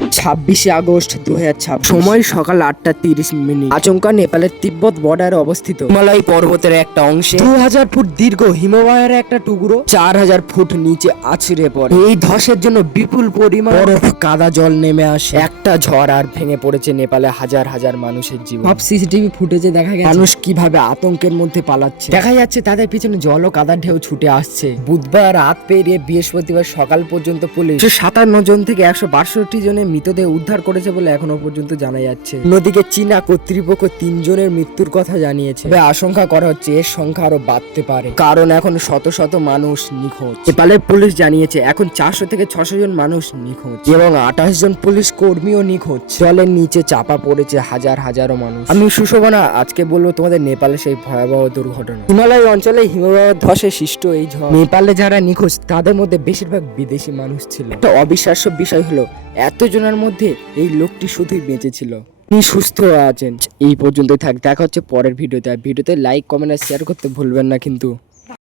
26 August 2026, সময় সকাল 8:30। আচমকা নেপালের তিব্বত বর্ডারে অবস্থিত হিমালয় পর্বতের একটা অংশে 2000 ফুট দীর্ঘ হিমবাহের একটা টুকরো 4000 ফুট নিচে আছড়ে পড়ে। এই ধসের জন্য বিপুল পরিমাণ বরফ কাদা জল নেমে আসে। একটা ঝড় আর ভেঙে পড়েছে নেপালে হাজার হাজার মানুষের জীবন। সব সিসিটিভি ফুটেজে দেখা গেছে মানুষ কিভাবে আতঙ্কের মধ্যে পালাচ্ছে। দেখা যাচ্ছে তাদের পিছনে জল ও কাদার ঢেউ ছুটে আসছে। বুধবার রাত পেরিয়ে বৃহস্পতিবার সকাল পর্যন্ত পুলিশ 57 জন থেকে 162 জনের মৃতদেহ উদ্ধার করেছে বলে এখনো পর্যন্ত জানা যাচ্ছে। অন্যদিকে চীনা কর্তৃপক্ষ 3 জনের মৃত্যুর কথা জানিয়েছে। তবে আশঙ্কা করা হচ্ছে এর সংখ্যা আরো বাড়তে পারে, কারণ এখন শত শত মানুষ নিখোঁজ। নেপালের পুলিশ জানিয়েছে এখন 400 থেকে 600 জন মানুষ নিখোঁজ এবং 28 জন পুলিশ কর্মীও নিখোঁজ। জলের নিচে চাপা পড়েছে হাজার হাজারো মানুষ। আমি সুশোভনা, আজকে বলবো তোমাদের নেপালে সেই ভয়াবহ দুর্ঘটনা। হিমালয় অঞ্চলে হিমবাহ ধসে সৃষ্ট এই ঝড় নেপালে যারা নিখোঁজ তাদের মধ্যে বেশিরভাগ বিদেশি মানুষ ছিল। একটা অবিশ্বাস্য বিষয় হলো এতজনের মধ্যে এই লোকটি শুধুই বেঁচে ছিল, তিনি সুস্থ আছেন। এই পর্যন্তই থাক, দেখা হচ্ছে পরের ভিডিওতে। ভিডিওতে লাইক, কমেন্ট আর শেয়ার করতে ভুলবেন না কিন্তু।